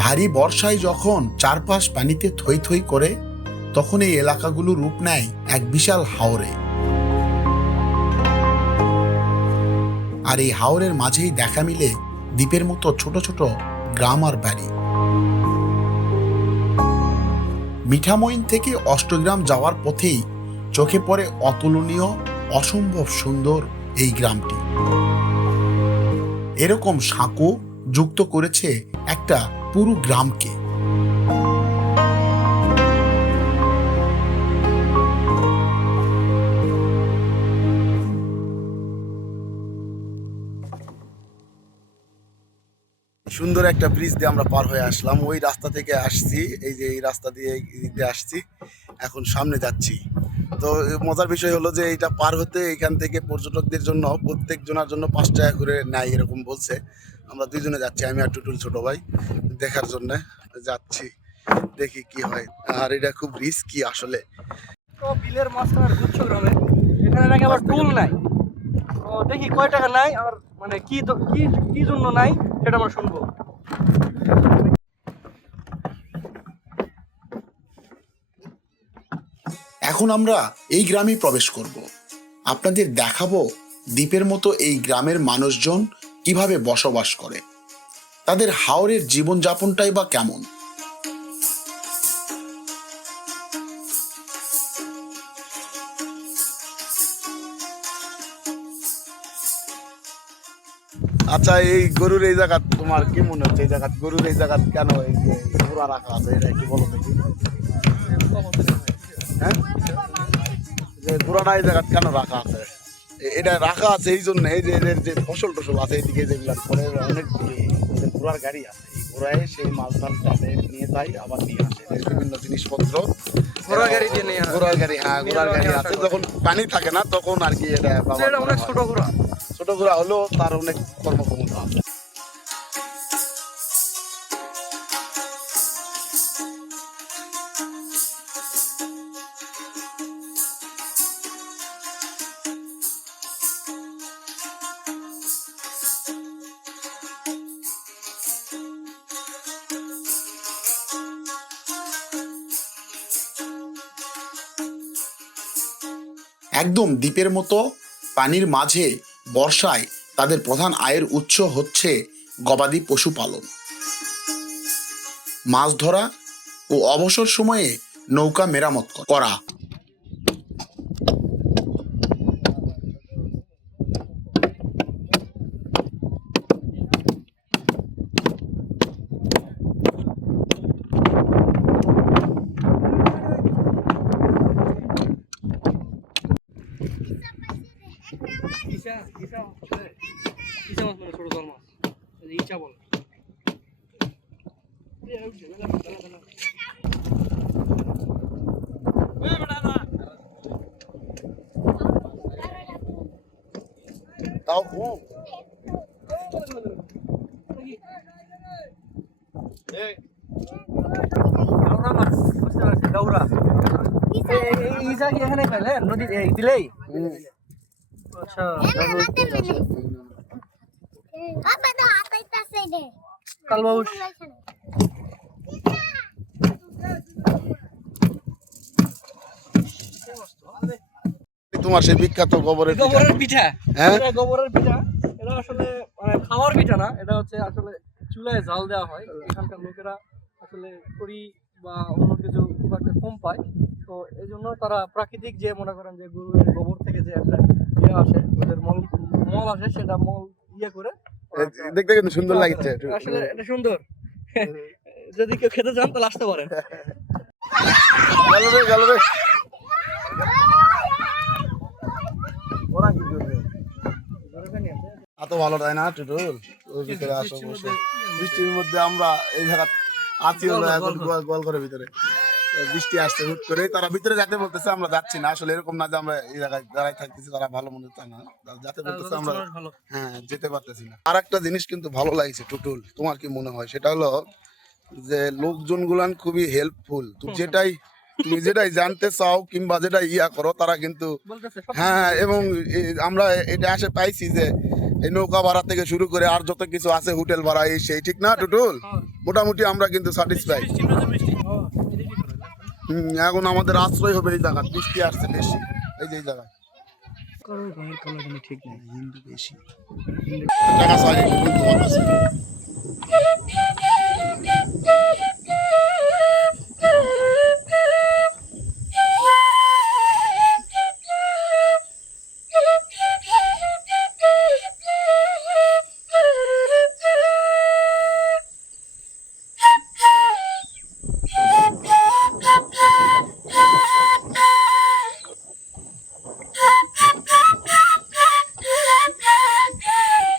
ভারী বর্ষায় যখন চারপাশ পানিতে থই থই করে, তখন এই এলাকাগুলো রূপ নেয় এক বিশাল হাওরে। আর এই হাওরের মাঝেই দেখা মিলে দ্বীপের মতো ছোট ছোট গ্রাম আর বাড়ি। মিঠামইন থেকে অষ্টগ্রাম যাওয়ার পথেই চোখে পড়ে অতুলনীয়, অসম্ভব সুন্দর এই গ্রামটি। এরকম সাঁকো যুক্ত করেছে একটা পুরো গ্রামকে। সুন্দর একটা ব্রিজ দিয়ে আমরা পার হয়ে আসলাম। ওই রাস্তা থেকে আসছি, এই যে এই রাস্তা দিয়ে আসছি, এখন সামনে যাচ্ছি। তো মজার বিষয় হলো যে এইটা পার হতে এখান থেকে পর্যটকদের জন্য প্রত্যেক জনের জন্য 5 টাকা করে নেয়, এরকম বলছে। আমরা দুইজনে যাচ্ছি, আমি আর টুটুল ছোট ভাই, দেখার জন্য যাচ্ছি, দেখি কি হয়। আর এটা খুব রিস্কি আসলে। তো বিলের মাঝখানে গুচ্ছ গ্রামে, এখানে নাকি আবার টুল নাই। তো দেখি কয় টাকা নাই, আর মানে কি কি জন্য নাই সেটা আমরা শুনবো। এখন আমরা এই গ্রামে প্রবেশ করব। আপনাদের দেখাবো দ্বীপের মতো এই গ্রামের মানুষজন কিভাবে বসবাস করে, তাদের হাওরের জীবনযাপনটাই বা কেমন। আচ্ছা, এই গরুর এই জায়গা তোমার কি মনে হচ্ছে? এই জায়গা গরুর এই জায়গা কেন এই যে ঘোড়া রাখা আছে, এটা একটু বলো দেখি। হ্যাঁ, যে ঘোড়াটা এই জায়গা কেন রাখা আছে? এটা রাখা আছে এই জন্য, এই যে এদের যে ফসল টসল আছে এইদিকে যেগুলো পরে অনেকগুলি ঘোড়ার গাড়ি আছে, এই ঘোড়ায় সেই মাল টাল টানে নিয়ে যায়, আবার নিয়ে আসে বিভিন্ন জিনিসপত্র। ঘোড়ার গাড়ি দিয়ে নিয়ে ঘোড়ার গাড়ি, হ্যাঁ ঘোড়ার গাড়ি আছে। যখন পানি থাকে না তখন আর কি এটা অনেক ছোট ঘোড়া। ছোট ঘোড়া হলেও তার অনেক কর্মক্ষমতা আছে। একদম দ্বীপের মতো পানির মাঝে বর্ষায় তাদের প্রধান আয়ের উৎস হচ্ছে গবাদি পশুপালন, মাছ ধরা ও অবসর সময়ে নৌকা মেরামত করা। তাও খুব এখানে পেলেন নদী দিলেই। আচ্ছা, কালবাউস তোমার সেই বিখ্যাত গোবরের পিঠা। হ্যাঁ, গোবরের পিঠা, এটা আসলে খাওয়ার পিঠা না, এটা হচ্ছে আসলে চুলায় জাল দেওয়া হয়। এখানকার লোকেরা আসলে খড়ি বা অন্য কিছু খুব একটা কম পায়, তো এই জন্য তারা প্রাকৃতিক যে মনে করেন যে গরুর গোবর থেকে যে একটা ইয়ে আসে, ওদের মল আসে, সেটা মল ইয়ে করে দেখতে কিন্তু সুন্দর লাগছে। আসলে এটা সুন্দর। যদি কেউ খেতে চান তাহলে আসতে পারেন। এত ভালো তাই না টুটুল? ওই ভিতরে আসো, বৃষ্টির মধ্যে আমরা এই জায়গা আছি হলো এখন গোয়াল করে ভিতরে। বৃষ্টি আসছে হুট করে, তারা ভিতরে যেতে বলতেছে, আমরা যাচ্ছি না। আসলে এরকম না যে আমরা এই জায়গায় দাঁড়াই থাকতেছি, তারা ভালো মনে হচ্ছে না, যাতে বলতেছে আমরা হ্যাঁ যেতে পারতেছি না। আর একটা জিনিস কিন্তু ভালো লাগছে টুটুল, তোমার কি মনে হয়? সেটা হলো যে লোকজন গুলান খুবই হেল্পফুল। তুমি যেটাই জানতে চাও কিংবা যেটা ইয়া করো, তারা কিন্তু হ্যাঁ। এবং আমরা এটা আসে পাইছি যে এই নৌকা ভাড়া থেকে শুরু করে আর যত কিছু আছে, হোটেল ভাড়া, এই সেই, ঠিক না টুটুল? মোটামুটি আমরা কিন্তু স্যাটিসফাই। এখন আমাদের আশ্রয় হবে এই জায়গা, বৃষ্টি আসছে বেশি এই যে এই জায়গায় ঠিক নেই হিন্দু বেশি টাকা চাই কিন্তু আমার কাছে।